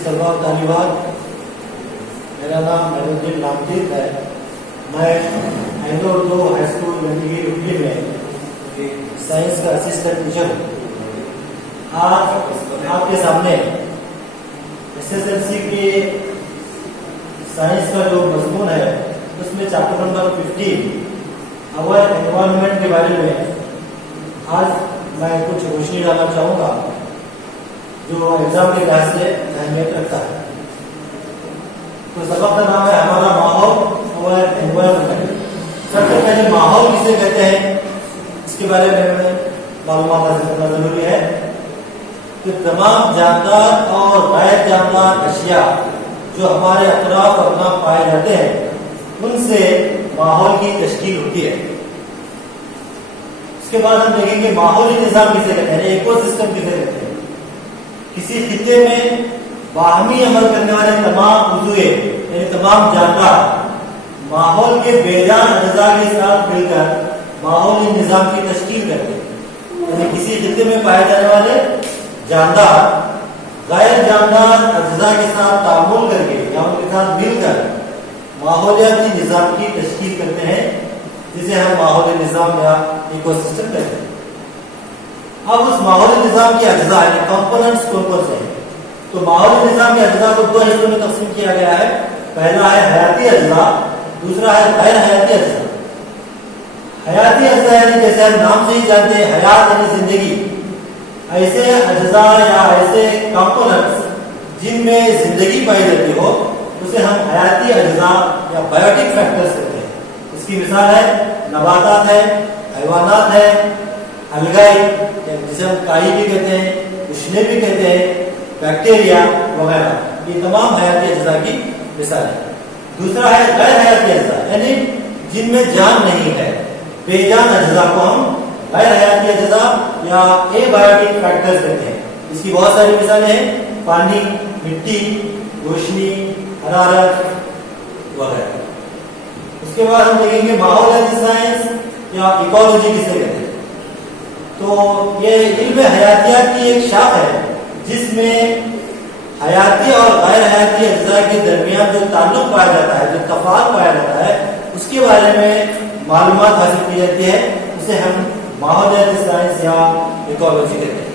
عزیز طلباء و طالبات، میرا نام محمود الدین نامزد ہے. میں اینگلو اردو ہائی اسکول گندگی روپلی میں سائنس کا اسسٹنٹ ٹیچر ہوں. آج آپ کے سامنے SSLC کے سائنس کا جو مضمون ہے اس میں چیپٹر نمبر 15 اور انوائرمنٹ کے بارے میں آج میں کچھ روشنی ڈالنا چاہوں گا جو ایگزام کے لحاظ سے اہمیت رکھتا ہے. تو سبق کا نام ہے ہمارا ماحول اور انوائرمنٹ. سب سے پہلے ماحول کسے کہتے ہیں اس کے بارے میں معلومات حاصل کرنا ضروری ہے. کہ تمام جاندار اور غیر جاندار اشیاء جو ہمارے اطراف و اپناف پائے جاتے ہیں ان سے ماحول کی تشکیل ہوتی ہے. اس کے بعد ہم دیکھیں گے ماحولی نظام کسے کہتے ہیں، ایکو سسٹم کسے کہتے ہیں. کسی خطے میں باہمی عمل کرنے والے تمام عضوے یعنی تمام جاندار ماحول کے بے جان اجزاء کے ساتھ مل کر ماحولی نظام کی تشکیل کرتے ہیں. یعنی کسی خطے میں پائے جانے والے جاندار غیر جاندار اجزاء کے ساتھ تعامل کر کے یا ان کے ساتھ مل کر ماحولیاتی نظام کی تشکیل کرتے ہیں جسے ہم ماحولی نظام یا ایکو سسٹم کہتے ہیں. اب اس ماحولی نظام کے اجزاء یعنی کمپوننٹس کون کون سے ہیں؟ تو ماحولی نظام کے اجزاء کو دو حصوں میں تقسیم کیا گیا ہے. پہلا ہے حیاتی اجزاء، دوسرا ہے غیر حیاتی اجزاء. حیاتی اجزاء یعنی جیسے ہم نام سے ہی جانتے ہیں حیات یعنی زندگی. ایسے اجزاء یا ایسے کمپوننٹس جن میں زندگی پائی جاتی ہو اسے ہم حیاتی اجزاء یا بایوٹک فیکٹرز کہتے ہیں. اس کی مثال ہے نباتات ہے، حیوانات ہے، الگائی جسے ہم کائی بھی کہتے ہیں، اشنے بھی کہتے ہیں، بیکٹیریا وغیرہ. یہ تمام حیاتی اجزاء کی مثال ہے. دوسرا ہے غیر حیاتی اجزاء یعنی جن میں جان نہیں ہے، بے جان اجزاء کو ہم غیر حیاتی اجزاء یا اے بایوٹک فیکٹرز کہتے ہیں. اس کی بہت ساری مثالیں ہیں: پانی، مٹی، روشنی، حرارت وغیرہ. اس کے بعد ہم دیکھیں گے ماحولیاتی سائنس یا ایکولوجی کسے کہتے ہیں. تو یہ علم حیاتیات کی ایک شاخ ہے جس میں حیاتی اور غیر حیاتی اجزاء کے درمیان جو تعلق پایا جاتا ہے، جو تفاعل پایا جاتا ہے، اس کے بارے میں معلومات حاصل کی جاتی ہے. اسے ہم ماحولیاتی سائنس یا ایکولوجی کہتے ہیں.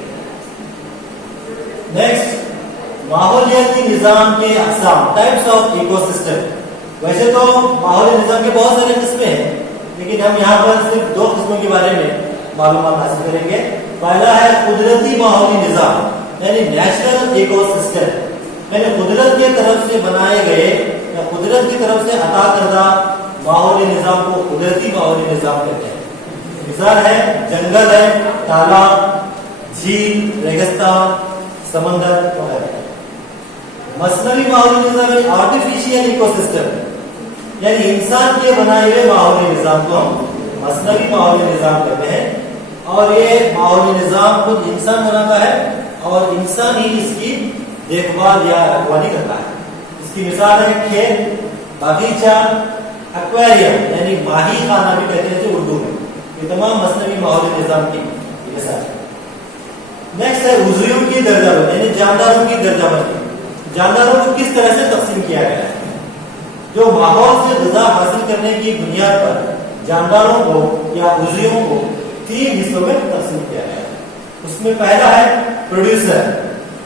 نیکسٹ، ماحولیاتی نظام کے اقسام، ٹائپس آف ایکو سسٹم. ویسے تو ماحولیاتی نظام کے بہت سارے قسمیں ہیں لیکن ہم یہاں پر صرف دو قسموں کے بارے میں معلومات حاصل کریں گے. پہلا ہے قدرتی ماحولی نظام یعنی نیچرل ایکو سسٹم، یعنی قدرت کی طرف سے بنائے گئے یا قدرت کی طرف سے عطا کردہ ماحولی نظام کو قدرتی ماحولی نظام کہتے ہیں. مثال ہے جنگل ہے، تالاب، جھیل، ریگستان، سمندر وغیرہ. مصنوعی ماحولی نظام یعنی آرٹیفیشیل ایکو سسٹم، یعنی انسان کے بنائے ہوئے ماحولی نظام کو ہم مصنوعی ماحولی نظام کہتے ہیں. اور یہ ماحولی نظام خود انسان بناتا ہے اور انسان ہی اس کی دیکھ بھال یا رکھوالی کرتا ہے. اس کی مثال ہے کھیت، باغیچہ، ایکویریم یعنی ماہی خانہ بھی کہتے ہیں اردو میں. یہ تمام مصنوعی ماحولی نظام کی مثال ہے. نیکسٹ ہے عضویوں کی درجہ بندی یعنی جانداروں کی درجہ بندی. جانداروں کو کس طرح سے تقسیم کیا گیا ہے؟ جو ماحول سے غذا حاصل کرنے کی بنیاد پر جانداروں کو یا عضویوں کو 3 حصوں میں تقسیم کیا گیا ہے. اس میں پہلا ہے پروڈیوسر،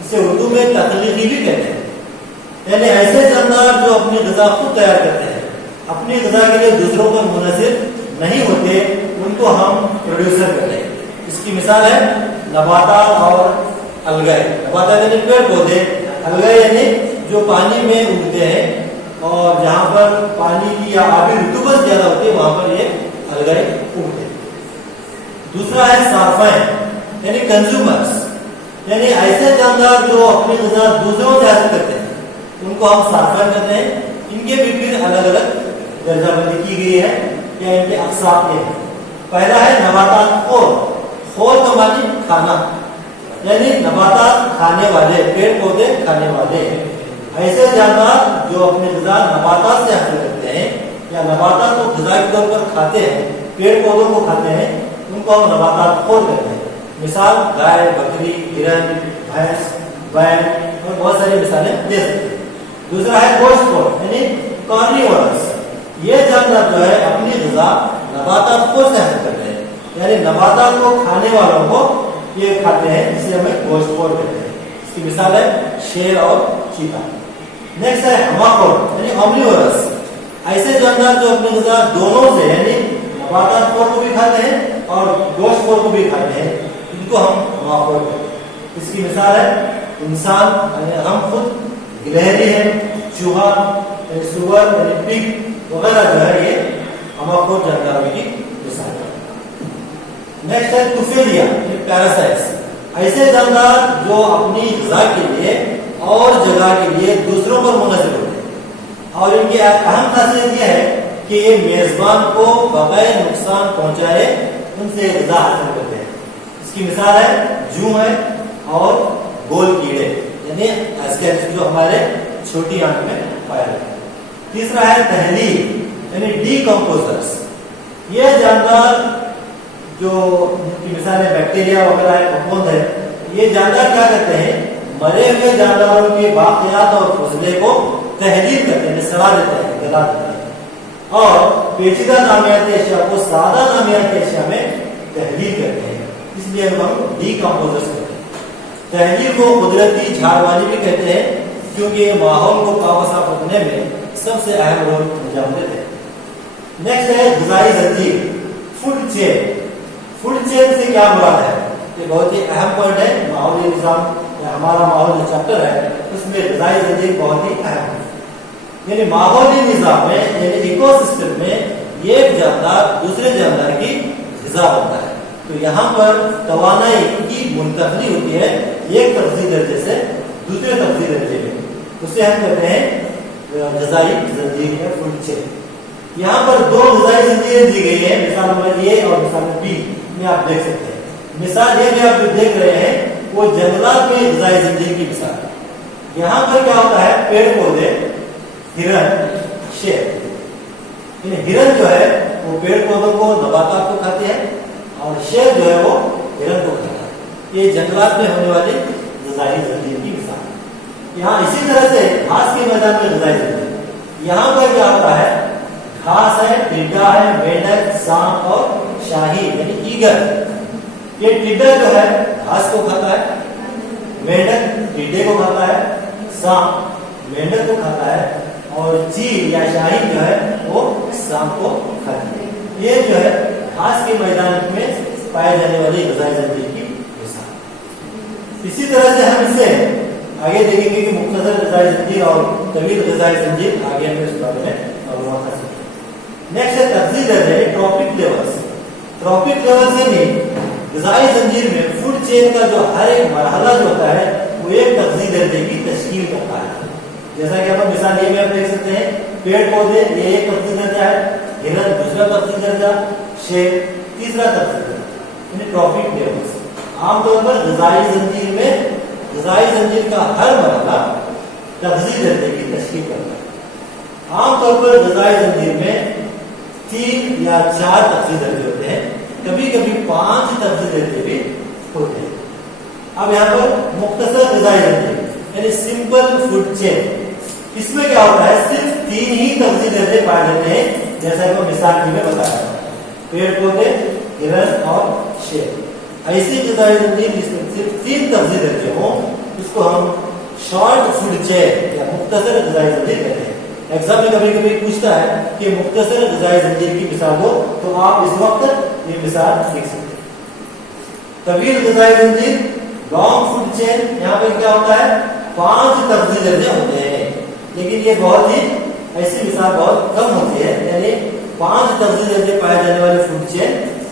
اسے اردو میں تخلیقی بھی کہتے ہیں. یعنی ایسے جاندار جو اپنی غذا خود تیار کرتے ہیں، اپنی غذا کے لیے دوسروں پر منحصر نہیں ہوتے، ان کو ہم پروڈیوسر کہتے ہیں. اس کی مثال ہے نباتات اور الگائی. نباتات یعنی پیڑ پودے، الگائی یعنی جو پانی میں اگتے ہیں اور جہاں پر پانی کی یا آبی رطوبت زیادہ ہوتی ہے وہاں پر یہ الگائی اگتے ہیں. دوسرا ہے صارفین یعنی کنزیومرز، یعنی ایسے جاندار جو اپنی غذا دوسروں سے حاصل کرتے ہیں ان کو ہم صارفین کہتے ہیں. ان کے بھی پھر الگ الگ درجہ بندی کی گئی ہے یا ان کے اقسام یہ ہیں. پہلا ہے نباتات خور. خور کا معنی کھانا، یعنی نباتات کھانے والے، پیڑ پودے کھانے والے. ایسے جاندار جو اپنی غذا نباتات سے حاصل کرتے ہیں یا نباتات کو غذا کے طور پر کھاتے ہیں، پیڑ پودوں کو کھاتے ہیں، ان کو ہم نباتات خور کہتے ہیں. مثال گائے، بکری، ہرن، بھینس، بیل और बहुत सारी मिसालें दे सकते हैं। दूसरा है गोश्तखोर यानी कार्निवोरस। ये जानवर जो है अपनी ग़िज़ा नबातात को सेहन करते हैं, यानी नबातात को खाने वालों को ये खाते हैं, जिसे हमें गोश्तखोर कहते हैं। इसकी मिसाल है शेर और चीता। नेक्स्ट है हमाखोर यानी ऑमनिवोरस। ऐसे जानवर जो अपनी ग़िज़ा दोनों से यानी नबातात को भी खाते हैं और गोश्तखोर को भी खाते हैं, इनको हम हमाखोर कहते हैं। इसकी मिसाल है इंसान यानी हम खुद, गिलहरी है, चूहा, सुअर यानी पिग वगैरह जो है ये हमाखोर जानवरों की मिसाल है। नेक्स्ट है तुफेलिया पैरासाइट्स। ऐसे जानवर जो अपनी ग़िज़ा के लिए और जगह के लिए दूसरों पर मुनहसर होते हैं, और इनकी अहम खासियत यह है कि ये मेजबान को बगैर नुकसान पहुंचाए उनसे ग़िज़ा हासिल करते हैं। इसकी मिसाल है जूं है और गोल कीड़े यानी एस्केरिड्स जो हमारे छोटी आंत में पाए जाते हैं। तीसरा है तहलील यानी डीकम्पोजर्स। ये जानवर जो की मिसाल है बैक्टीरिया वगैरह है, फफूंद है, ये जानवर क्या करते हैं, मरे हुए जानवरों के बाक़ियात और फजले को तहलील करते हैं, सड़ा देते हैं, गला देते हैं, और पेचीदा नामियाती अशिया को सादा नामियाती अशिया में तहलील करते हैं। इसलिए हम डीकम्पोजर्स कहते हैं। तहलील को कुदरती झाड़वानी भी कहते हैं, क्योंकि ये माहौल को पाक रखने में सबसे अहम रोल अंजाम देते हैं। नेक्स्ट है ग़िज़ाई ज़ंजीर, फूड चेन। फूड चेन से क्या मुराद है, ये बहुत ही अहम पॉइंट है। माहौली निज़ाम या हमारा माहौल जो चैप्टर है उसमें ग़िज़ाई ज़ंजीर बहुत ही अहम है। यानी माहौली निज़ाम में यानी इकोसिस्टम में एक जानवर दूसरे जानवर की ग़िज़ा बनता है, तो यहाँ पर तवानाई की मुंतकली होती है एक तग़ज़ी दर्जे से दूसरे तग़ज़ी दर्जे में, उसे हम कहते हैं ग़िज़ाई ज़ंजीर या फूड चेन। यहाँ पर दो ग़िज़ाई ज़ंजीरें दी गई है, मिसाल नंबर ए और मिसाल नंबर बी में आप देख सकते हैं। मिसाल ये भी आप जो देख रहे हैं वो जंगलात में ग़िज़ाई ज़ंजीर की मिसाल है। यहाँ पर क्या होता है, पेड़ पौधे, हिरन, शेर। हिरन जो है वो पेड़ पौधों को, नबातात को खाते हैं, और शेर जो है वो हिरन को खाता है। ये जंगलात में होने वाली ग़िज़ाई ज़ंजीर की मिसाल है। यहाँ इसी तरह से घास के मैदान में ग़िज़ाई ज़ंजीर, यहाँ पर क्या होता है, घास है, टिड्डा है, मेंढक, सांप और शाही यानी ईगल। ये टिड्डा जो है घास को खाता है, मेंढक टिड्डे को खाता है, सांप मेंढक को खाता है, और चील या शाही जो है वो सांप को खाती है। ये जो है घास के मैदान में पाए जाने वाली ग़िज़ाई ज़ंजीर की मिसाल। इसी तरह से हम इसे आगे देखेंगे कि मुख्तसर ग़िज़ाई ज़ंजीर और तवील ग़िज़ाई ज़ंजीर आगे हमें इस बारे में मालूमात हासिल करेंगे। नेक्स्ट है तग़ज़ी दर्जे ट्रॉपिक लेवल्स। ट्रॉपिक लेवल से भी ग़िज़ाई ज़ंजीर में फूड चेन का जो हर एक मरहला जो होता है वो एक तग़ज़ी दर्जे की तश्कील करता है। जैसा कि आप मिसाल ये में आप देख सकते हैं, पेड़ पौधे ये एक तग़ज़ी दर्जा है, हिरन दूसरा तग़ज़ी दर्जा, शेर तीसरा तग़ज़ी दर्जा, यानी ट्रॉपिक लेवल्स। आमतौर पर ग़िज़ाई ज़ंजीर में ग़िज़ाई ज़ंजीर का हर मरहला तग़ज़ी दर्जे की तश्कील करता है। आमतौर पर ग़िज़ाई ज़ंजीर में 3 या 4 तग़ज़ी दर्जे होते हैं, कभी कभी 5 तग़ज़ी दर्जे भी होते हैं। अब यहाँ पर मुख्तसर ग़िज़ाई ज़ंजीर यानी सिंपल फूड चेन, इसमें क्या होता है, सिर्फ 3 ही तग़ज़ी दर्जे पाए जाते हैं, जैसा कि मिसाल में बताया, पेड़ पौधे, हिरन और शेर। ऐसी ग़िज़ाई ज़ंजीर जिसमें सिर्फ 3 तग़ज़ी दर्जे हों इसको हम शॉर्ट फूड चेन या मुख्तसर ग़िज़ाई ज़ंजीर कहते हैं। एग्जाम में कभी कभी पूछता है कि मुख्तसर ग़िज़ाई ज़ंजीर की मिसाल हो, तो आप इस वक्त ये मिसाल लिख सकते हैं। तवील ग़िज़ाई ज़ंजीर लॉन्ग फूड चेन, यहाँ पर क्या होता है, 5 तग़ज़ी दर्जे होते हैं, लेकिन ये बहुत ही ऐसी मिसाल बहुत कम होती है, यानी 5 तग़ज़ी दर्जे पाए जाने वाले फूड चेन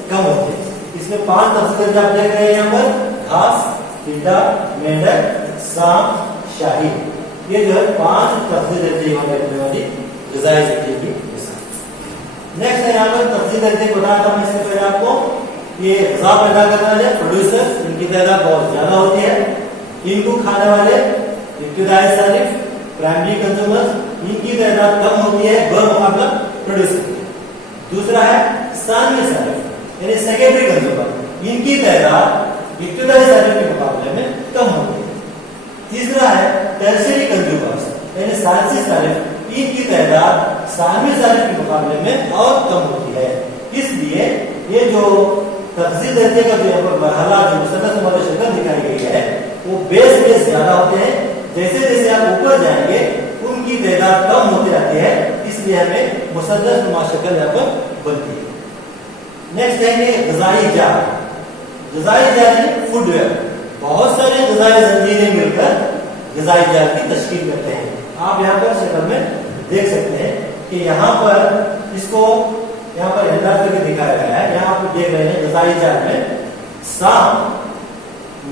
कम होते हैं। इसमें 5 तग़ज़ी दर्जे आप देख रहे हैं यहाँ पर, घास, टिड्डा, मेंढक, सांप, शाही, ये जो है 5 तग़ज़ी दर्जे होने वाली ग़िज़ाई ज़ंजीर की मिसाल। नेक्स्ट है यहाँ पर तग़ज़ी दर्जे बताया था मैं इससे पहले आपको, ये ग़िज़ा पैदा करने वाले प्रोड्यूसर, इनकी तादाद बहुत ज्यादा होती है। इनको खाने वाले इब्तिदाई सारिफ, प्राइमरी कंज्यूमर्स, इनकी तादाद कम होती है बमुक़ाबला प्रोड्यूसर। दूसरा है सानिया सारिफ यानी सेकेंडरी कंज्यूमर, इनकी तादाद इब्तिदाई सारिफ के मुकाबले में कम होती है। तीसरा है टर्शियरी कंज्यूमर्स, यानी सालिसी सालिफ, इनकी तादाद सानवी सालिफ के मुकाबले में और कम होती है। इसलिए ये जो तफसील दर्जे का जो यहाँ पर मरहला जो मुसन्नफ में शक्ल दिखाई गई है वो बेस ज्यादा होते हैं। जैसे जैसे आप ऊपर जाएंगे उनकी तादाद कम होती रहती है, इसलिए हमें मुसन्नफ में शक्ल यहाँ पर बनती है। नेक्स्ट है ग़िज़ाई जाल। ग़िज़ाई जाल फूडवेयर, बहुत सारे ग़िज़ाई ज़ंजीरें मिलकर ग़िज़ाई जाल की तश्कील करते हैं। आप यहाँ पर शक्ल में देख सकते हैं कि यहाँ पर इसको यहाँ पर अंदाज करके दिखाया गया है। यहाँ आप देख रहे हैं ग़िज़ाई जाल में सांप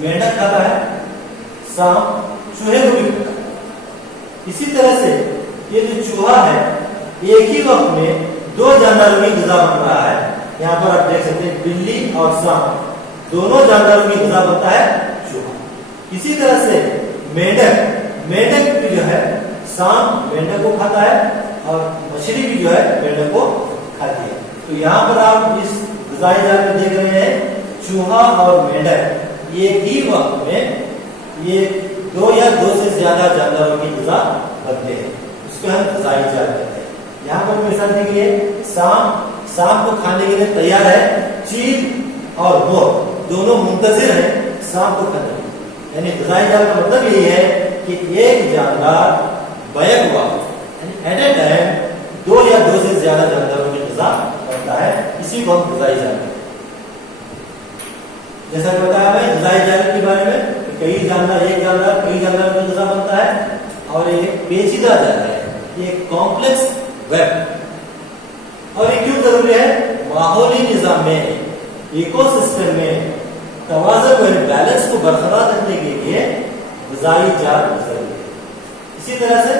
मेंढक खाता है, सांप चूहे को भी खाता है। इसी तरह से ये जो चूहा है एक ही वक्त में दो जानवरों की ग़िज़ा बन रहा है। यहाँ पर आप देख सकते हैं बिल्ली और सांप दोनों जानवरों की ग़िज़ा बनता है चूहा। इसी तरह से मेंढक भी जो है सांप मेंढक को खाता है और मछली भी जो है मेंढक को खाती है। तो यहाँ पर आप इस ग़िज़ाई जाल में देख रहे हैं चूहा और मेंढक एक ही वक्त में ये दो या दो से ज्यादा जानवरों की ग़िज़ा बनते हैं, उसको हम ग़िज़ाई जाल कहते हैं। यहाँ पर मिसाल देखिए सांप को खाने के लिए तैयार है, चील और मोर दोनों मुंतजिर हैं सांप को खाने के लिए। यानी ग़िज़ाई जाल का मतलब यही है कि एक जानवर बैक वक्त एट ए टाइम दो या दो से ज्यादा जानवरों की ग़िज़ा बनता है, इसी को हम ग़िज़ाई जाल कहते हैं। जैसा कि बताया मैं ग़िज़ाई जाल के बारे में, कई जानवर कई जानवर की ग़िज़ा बनता है और एक पेचीदा जाल है, ये कॉम्प्लेक्स वेब। और ये क्यों जरूरी है? माहौली निज़ाम में, इकोसिस्टम में तवाज़ुन और बैलेंस को बरकरार रखने के लिए ग़िज़ाई जाल जरूरी है। इसी तरह से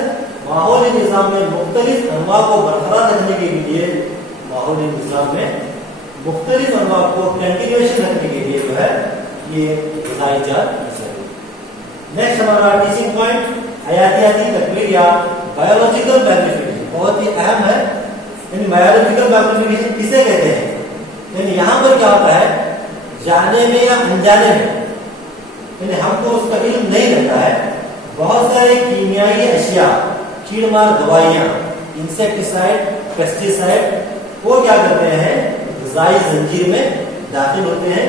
माहौली निज़ाम में मुख्तलिफ अनवा को बरकरार रखने के लिए, माहौली निज़ाम में मुख्तलिफ अनवा को कंटिन्यूएशन रखने के लिए जो है ये ग़िज़ाई जाल जरूरी है। नेक्स्ट हमारा टीचिंग पॉइंट हयातियाती तकमील या बायोलॉजिकल मैग्निफिकेशन, बहुत ही अहम है। यानी बायोलॉजिकल मैग्निफिकेशन किसे कहते हैं? यानी यहाँ पर क्या होता है, जाने में या अनजाने में, यानी हमको उसका इल्म नहीं रहता है, बहुत सारे कीमियाई अशिया, कीड़मार दवाइयाँ, इंसेक्टिसाइड, पेस्टिसाइड, वो क्या करते हैं ग़िज़ाई ज़ंजीर में दाखिल होते हैं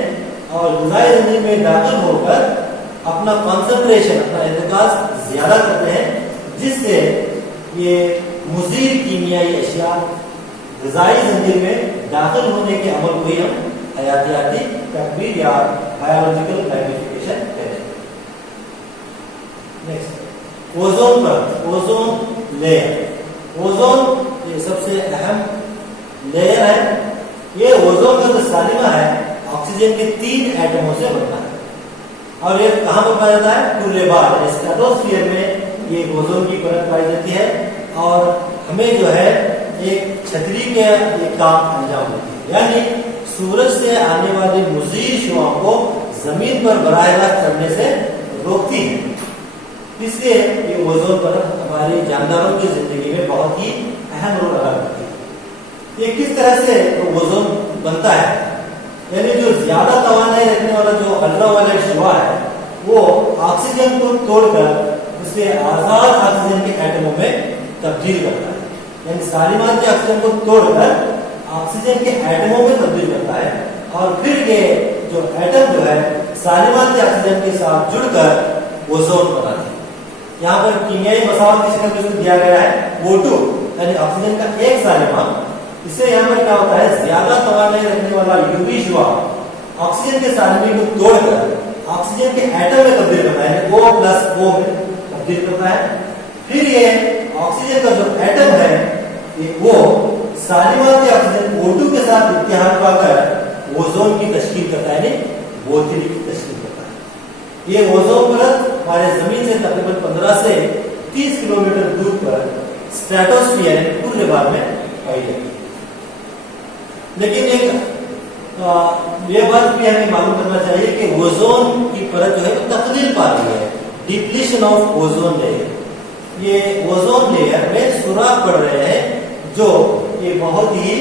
और ग़िज़ाई ज़ंजीर में दाखिल होकर अपना कंसंट्रेशन, अपना इर्तिकाज़ ज्यादा करते हैं, जिससे ये मुज़ीर कीमियाई अशिया ग़िज़ाई ज़ंजीर में दाखिल होने के अमल को ही हम हयातियाती तकमील या बायोलॉजिकल मैग्निफिकेशन कहते हैं। नेक्स्ट ओजोन परत, ओजोन लेयर। ओजोन ये सबसे अहम लेयर है। ये ओजोन का जो सालिमा है ऑक्सीजन के 3 एटमों से बनता है और ये कहाँ पर पाया जाता है? कुर्रेबार, स्ट्रेटोस्फीयर में ये ओजोन की परत पाई जाती है और हमें जो है एक छतरी के एक काम अंजाम देती है, यानी सूरज से आने वाली मुज़ीर शुआओं को जमीन पर बराह रास्त चढ़ने से रोकती है। इसलिए ये ओजोन परत हमारी जानदारों की जिंदगी में बहुत ही अहम रोल अदा करती है। ये किस तरह से ओजोन बनता है? यानी जो ज्यादा तवानाई रखने वाला जो अल्ट्रावायलेट शुआ है वो ऑक्सीजन को तोड़कर उसे आजाद ऑक्सीजन के एटमों में तब्दील करता है, यानी सालिमात के ऑक्सीजन को तोड़कर ऑक्सीजन के एटमों में तब्दील करता है और फिर ये जो एटम जो है सालिमात के ऑक्सीजन के साथ जुड़कर ओजोन बनाते हैं। यहाँ पर कीमियाई मसावत की शक्ल में दिया गया है O2, यानी ऑक्सीजन का एक सालिमा। इससे यहाँ पर क्या होता है, ज्यादा तवानाई रखने वाला यूवी शुआ ऑक्सीजन के सालिमे को तोड़कर ऑक्सीजन के एटम में तब्दील करता है, O+O में तब्दील करता है। फिर ये ऑक्सीजन का जो एटम है ये वो सालिमात के ऑक्सीजन O2 के साथ इत्तेहाद पाकर ओजोन की तश्कील करता है, यानी O3 की तश्कील करता है। ये ओजोन परत हमारे जमीन से तकरीबन 15 से 30 किलोमीटर दूर पर स्ट्रेटोस्फीयर कुर्रेबार में पाई जाती है। लेकिन एक ये बात भी हमें मालूम करना चाहिए कि ओजोन की परत जो है वो तकलील पा रही है, डिप्लीशन ऑफ ओजोन लेयर। ये ओजोन लेयर में सुराख पड़ रहे हैं, जो ये बहुत ही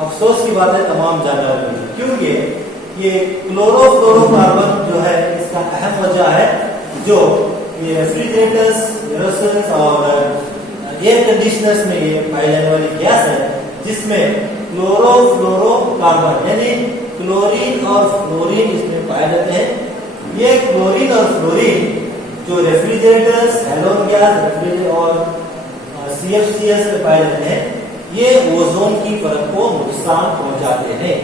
अफसोस की बात है तमाम जानवरों के लिए, क्योंकि ये क्लोरोफ्लोरोकार्बन जो है इसका अहम वजह है जो ये रेफ्रिजरेटर्स, एरोसोल्स और एयर कंडीशनर्स में ये पाई जाने वाली गैस है जिसमें क्लोरोफ्लोरोकार्बन यानी क्लोरीन और फ्लोरीन इसमें पाए जाते हैं। ये क्लोरीन और फ्लोरीन जो रेफ्रिजरेटर्स, हैलोन गैस और CFCs में पाए जाते हैं, ये ओजोन की परत को नुकसान पहुंचाते हैं,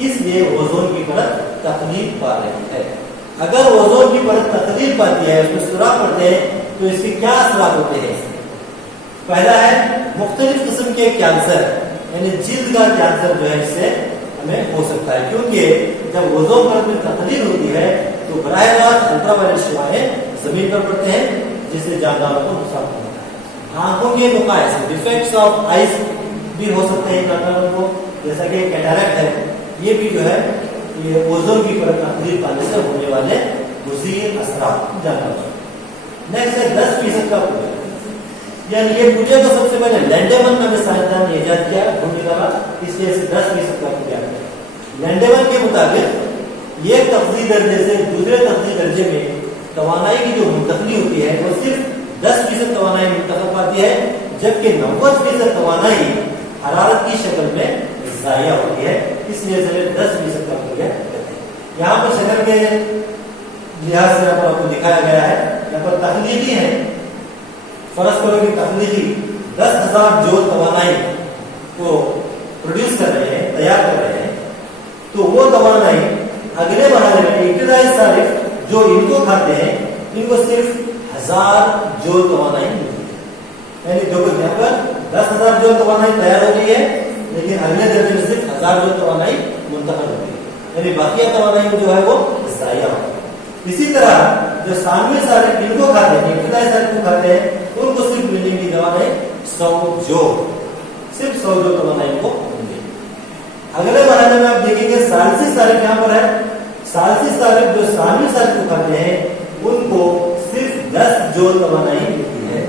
इसलिए ओजोन की परत तकलीफ पा रही है। अगर ओजोन की परत तकलीफ पाती है, उसमें सुराख पड़ते हैं, तो इसके क्या असर होते हैं? पहला है मुख्तलिफ किस्म के कैंसर, यानी जिल्द का कैंसर जो है इससे हमें हो सकता है, क्योंकि जब ओजोन परत में तकलीफ होती है तो बराह रास्त अल्ट्रावायलेट शुआएं जमीन पर पड़ते हैं, जिससे जानदारों को नुकसान होता है। आंखों के नुकाइस, डिफेक्ट्स ऑफ आइज भी हो सकते हैं जानदारों को, जैसा कि कैटरैक्ट है, ये भी जो है ये ओजोन की परत तकलीफ पाने से होने वाले मुज़ीर असरात जानदारों। नेक्स्ट है 10% का पूजा, यानी ये पूजा को सबसे पहले लैंडेमन नामी साइंसदान ने इजाद किया, ढूंढ निकाला, इसलिए इसे 10% का पूजा किया। लैंडेमन के मुताबिक एक तफज़ील दर्जे से दूसरे तफज़ील दर्जे में तवानाई की जो मुंतकली होती है वो सिर्फ 10% तवानाई मुंतकल पाती है, जबकि 90% तवानाई हरारत की शक्ल में ज़ाया होती है, इसलिए इसे 10% का पूजा कहते हैं। यहाँ पर शक्ल के लिहाज से यहाँ पर आपको दिखाया गया है, यहाँ पर तख्लीकी है, फर्ज करो कि तख्लीकी 10,000 जूल तवानाई को प्रोड्यूस कर रहे हैं, तैयार कर रहे हैं, तो वो तवानाई अगले मरहले में इब्तिदाई सारिफ जो इनको खाते हैं, इनको सिर्फ 1000 जूल तवानाई मिलती है। यानी देखो यहाँ पर 10,000 जूल तवानाई तैयार हो रही है, लेकिन अगले दर्जे में सिर्फ 1000 जूल तवानाई मुंतकिल होती है, यानी बाकी तवानाई जो है वो ज़ाया होती है। इसी तरह जो सानवी सारिफ इनको खाते हैं, इब्तिदाई सारिफ को खाते हैं, उनको सिर्फ मिलेंगी तवानाई 100 जूल, सिर्फ 100 जूल तवानाई को मिलेगी। अगले मरहले में आप देखेंगे सालसी सारिफ यहाँ पर है, सालसी सारिफ जो सानवी सारिफ को खाते हैं उनको सिर्फ 10 जूल तवानाई मिलती है,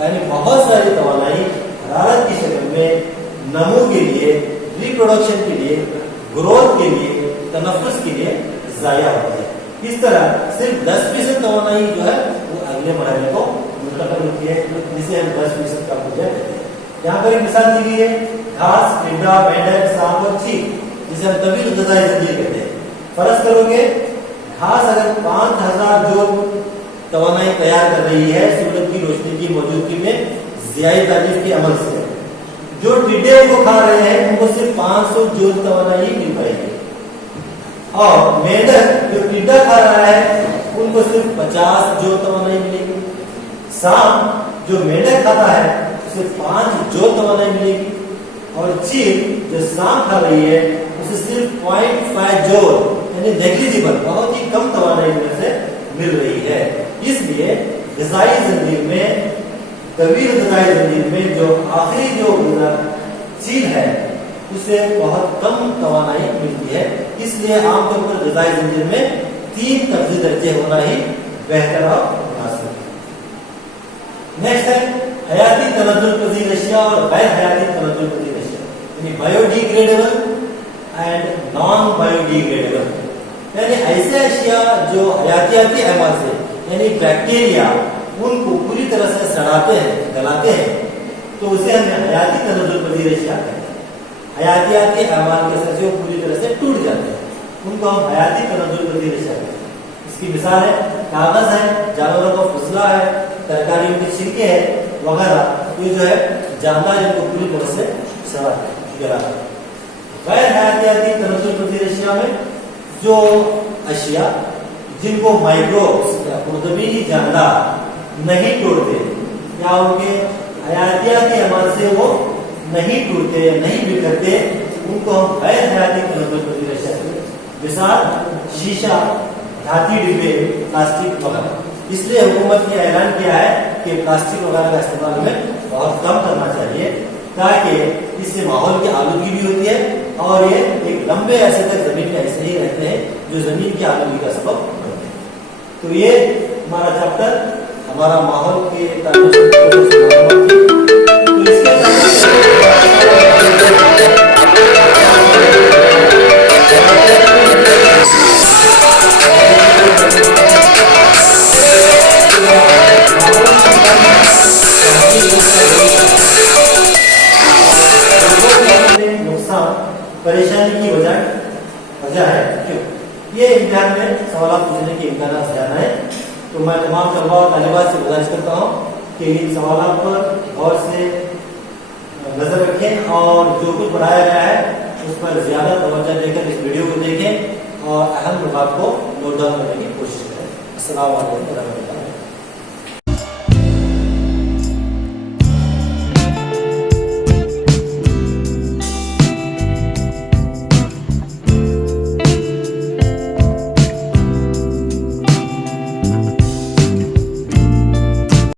यानी बहुत सारी तवानाई हरारत की शक्ल में नमो के लिए, रिप्रोडक्शन के लिए, ग्रोथ के लिए, तनफ्फुस के लिए ज़ाया होती है। इस तरह सिर्फ 10% तवानाई जो है वो अगले मरहले को मुंतकिल होती है, जिसे हम 10% का पूजा कहते हैं। यहाँ पर एक मिसाल दी गई है, घास, टिड्डा, मेंढक, सांप और चील, जिसे हम तवील ग़िज़ाई ज़ंजीर कहते हैं। फर्ज करोगे घास अगर 5000 जूल तवानाई तैयार कर रही है सूरज की रोशनी की मौजूदगी में ज़ियाई तारीफ के अमल से, जो टिड्डे को खा रहे हैं उनको सिर्फ 500 जूल तवानाई मिल पाएगी, और मेंढक जो टिड्डा खा रहा है उनको सिर्फ 50 जूल तवानाई मिलेगी। सांप जो मेंढक खाता है उसे 5 जूल तवानाई मिलेगी, और चील जो सांप खा रही है उसे सिर्फ 0.5 जूल यानी नेग्लिजिबल, बहुत ही कम तवानाई से मिल रही है। इसलिए ग़िज़ाई ज़ंजीर में, तवील ग़िज़ाई ज़ंजीर में जो आखिरी जो चील है उसे बहुत कम तवानाई मिलती है, इसलिए आमतौर पर ग़िज़ाई ज़ंजीर में 3 तफज़ील दर्जे होना ही बेहतर और मुनासिब है। नेक्स्ट है हयाती तनज़्ज़ुल पज़ीर अशिया और गैर हयाती तनज़्ज़ुल पज़ीर अशिया, यानी बायोडिग्रेडेबल एंड नॉन बायोडिग्रेडेबल, यानी ऐसे अशिया जो हयातियाती अमल से यानी बैक्टीरिया उनको पूरी तरह से सड़ाते हैं, गलाते हैं, तो उसे हम हयाती तनज़्ज़ुल पज़ीर अशिया कहते हैं। हयातियाती अमाल के असर से वो पूरी तरह से टूट जाते हैं, उनको हम हयाती तनज़्ज़ुल पज़ीर अशिया कहते हैं। इसकी मिसाल है कागज है, जानवरों का फुसला है, तरकारियों के छिलके है वगैरह, ये जो है जानदार इनको पूरी तरह से सड़ाते हैं, गलाते हैं। गैर हयातियाती तनज़्ज़ुल पज़ीर अशिया में जो अशिया जिनको माइक्रोब्स या खुर्दबीनी जानदार नहीं तोड़ते या उनके हयातियाती अमल से वो नहीं टूटते या नहीं बिखरते, उनको हम गैर हयाती तनज़्ज़ुल पज़ीर अशिया कहते हैं। मिसाल शीशा, धाती डिब्बे, प्लास्टिक वगैरह। इसलिए हुकूमत ने ऐलान किया है कि प्लास्टिक वगैरह का इस्तेमाल हमें बहुत कम करना चाहिए, ताकि इससे माहौल की आलूगी भी होती है और ये एक लंबे अरसे तक जमीन में ऐसे ही रहते हैं जो जमीन की आलूगी का सबब बनते हैं। तो ये हमारा चैप्टर हमारा माहौल के तो परेशानी की वजह है क्यों? ये इम्तिहान में सवाल पूछने के इम्कान ज्यादा है। तो मैं तमाम तलबा और तालिबात से गुजारिश करता हूँ कि इन सवालों पर गौर से नजर रखें और जो कुछ पढ़ाया गया है उस पर ज्यादा तवज्जो देकर इस वीडियो को देखें और अहम नुकात को नोट डाउन करने की कोशिश करें। अस्सलाम वालेकुम।